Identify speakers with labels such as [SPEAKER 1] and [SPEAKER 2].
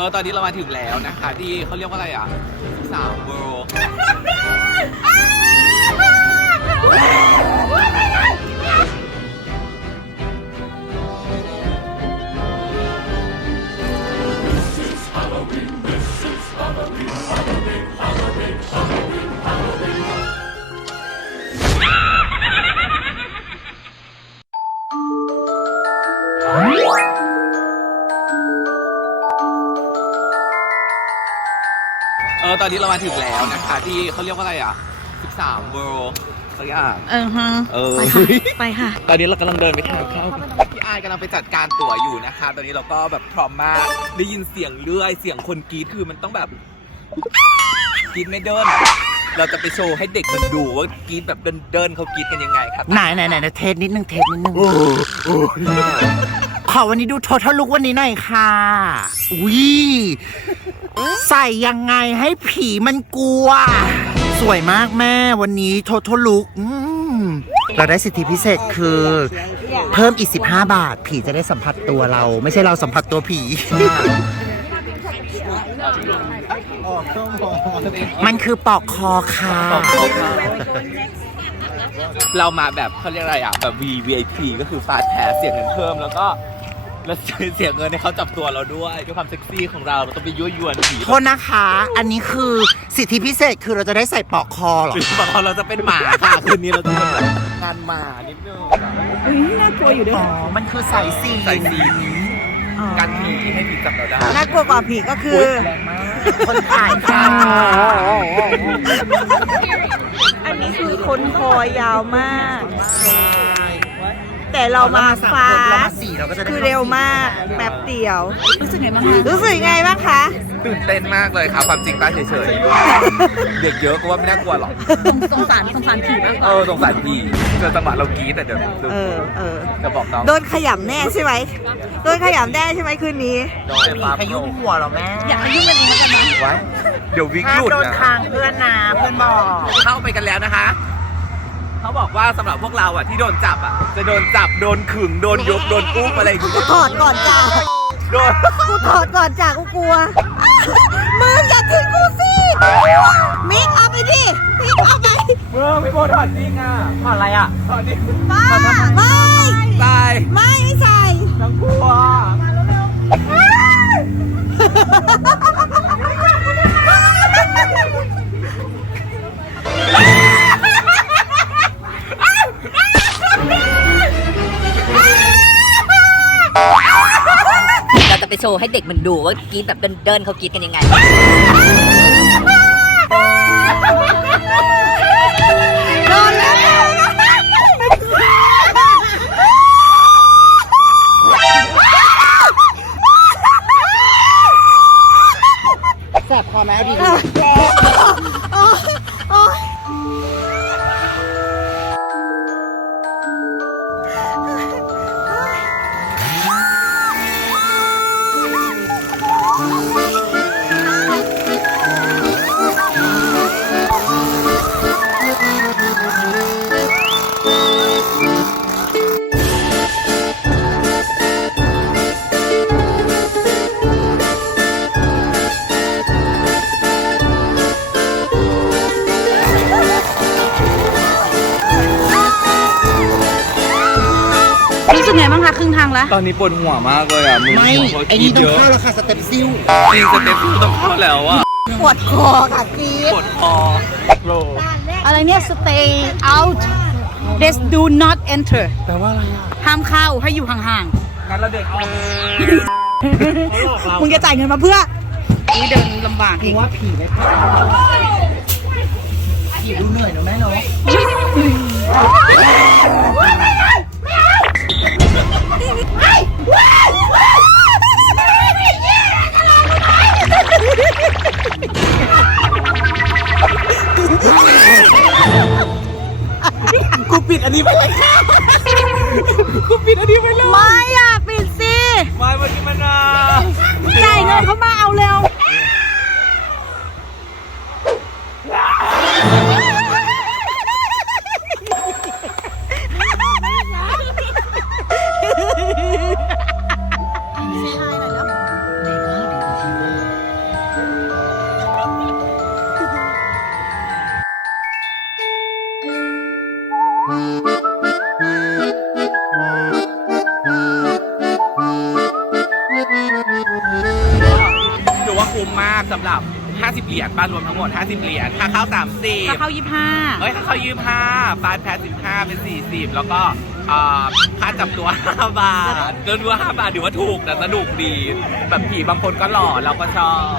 [SPEAKER 1] เออตอนนี้เรามาถึงแล้วนะคะที่เขาเรียกว่าอะไรอ่ะ สาวเบอร์นี้เรามาถึงแล้วนะคะที่เขาเรียกว่าอะไรอ่ะ 13เบอร์สักอย่างเออฮะเออไปค่ะ ตอนนี้เรากำลังเดินไปทางข้าพี่อายกำลังไปจัดการตั๋วอยู่นะคะ ตอนนี้เราก็แบบพร้อมมากได้ยินเสียงเลื่อย เสียงคนกรี๊ดคือมันต้องแบบกรี๊ดไม่เดิน เราจะไปโชว์ให้เด็กมันดูว่ากรี๊ดแบบเดินเดินเขากรี๊ดกันยังไงครับ
[SPEAKER 2] ไหนไหนไหนเทสนิดนึงเทสนิดนึงขอวันนี้ดูทอทัลลุกวันนี้หน่อยค่ะอุ้ยใส่ยังไงให้ผีมันกลัว สวยมากแม่วันนี้ทโทลุกเราได้สิทธิพิเศษคือ เพิ่มอีก 15 บาท ผีจะได้สัมผัสตัวเรา ไม่ใช่เราสัมผัสตัวผี มันคือปอกคอค่ะ
[SPEAKER 1] เรามาแบบเขาเรียกอะไรอ่ะ แบบ V V I P ก็คือฟาดแผลเสียงเงินเพิ่มแล้วก็แล้วเสียเงินให้เขาจับตัวเราด้วยด้วย ความเซ็กซี่ของเราเราต้องไปยั่วยวนผี
[SPEAKER 2] โทษนะคะ อันนี้คือสิทธิพิเศษคือเราจะได้ใส่ปลอกคอหรอ
[SPEAKER 1] ปลอกคอเราจะเป็นหมาค่ะ คืนนี้เราจะงานหมานิดนึง
[SPEAKER 3] น่ากลัวอยู่ด้วย
[SPEAKER 2] อ๋อ มันคือใส่สี
[SPEAKER 1] ใส่สีการผีที่ให้ผีจับเราได้
[SPEAKER 2] น่ากลัวกว่าผีก็คือคนถ่ายค่ะ
[SPEAKER 4] อันนี้คือคนคอยาวมากแต่เรามาฟาสคือเร็วมากแบบเดียวรู้สึกไงบ้างคะ
[SPEAKER 1] ตื่นเต้นมากเลยค่ะความจริงตาเฉยๆเด็กเยอะเพราะว่าไม่น่ากลัวหรอก
[SPEAKER 3] สงสารสงสารผีมาก
[SPEAKER 1] เออสงสารผีเจอตังหวะเรากีดแต่เดี๋ยวจะบอกน้อง
[SPEAKER 4] โดนขยำแน่ใช่ไหมโดนขยำแน่ใช่ไหมคืนนี้
[SPEAKER 2] โดนมีขยุ่มหัวหรอแม่
[SPEAKER 3] อยากขยุ่มกันนี้กัน
[SPEAKER 1] ไหมเดี๋ยววิ่งหยุดนะ
[SPEAKER 4] โดนทางเพื่อนนาเพื่อนบอก
[SPEAKER 1] เข้าไปกันแล้วนะคะเขาบอกว่าสําหรับพวกเราอ่ะที่โดนจับอ่ะจะโดนจับโดนขึง โดนยกโดนปุ๊บอะไรก
[SPEAKER 4] ูถอดก่อนจ้าโดนกูถอดก่อนจ้ากูกลัวมึงอย่าทึงกูสิมิกเอาไปดิมิกเอาไป
[SPEAKER 1] มึอไม่โดนถอดจริงอ่ะถอดอะไรอ่ะถอดดิ
[SPEAKER 4] มาไม่ไไม่ไม่ใช่
[SPEAKER 1] ทั้งกลัวมาเร็ว
[SPEAKER 2] ไปโชว์ให้เด็กมันดูว่ากีดแบบเดินเดินเขากีดกันยังไง
[SPEAKER 3] าครึ่งทางแล้ว
[SPEAKER 1] ตอนนี้ปวดหัวมากเลยอ่ะไ
[SPEAKER 2] ม่ไอ้นี่ต้องเข้าแล้วค่ะสเต็ปซิว
[SPEAKER 1] ซีสเต็ปซิวต้องเข้าแล้วอ่ะ
[SPEAKER 4] ปวดคอค่ะพีด
[SPEAKER 1] ปวดคอ
[SPEAKER 3] อะไรเนี่ย stay out this do not enter แต่ว่าอะไรอ่ะห้ามเข้าให้อยู่ห่าง
[SPEAKER 1] ๆงั้นเราเด็กเอา
[SPEAKER 3] มึงจะจ่ายเงินมาเพื่อนี่เดินลำบากเ
[SPEAKER 2] องว่าผีได้ผีดูเหนื่อยเนาะแม่เนาะกูปิดอันนี้ไปเลยกูปิดอันนี้ไปเลย
[SPEAKER 4] ไม่อะปิดสิ
[SPEAKER 1] ไม่มาที่มันนา
[SPEAKER 4] จ่ายเงินเขามาเอาเร็ว
[SPEAKER 1] สำหรับ50เหรียญปลารวมทั้งหมด50เหรียญค่าเข้ามส30
[SPEAKER 3] ค่าเข้า25
[SPEAKER 1] เฮ้ยค่าเข้าปลาแพ้15เป็นสสี่ิบแล้วก็ค่าจับตัวห้าบาทเกินวห้าบาทถือว่าถูกแต่สนุกดี แบบผีบางคนก็หล่อ เราก็ชอบ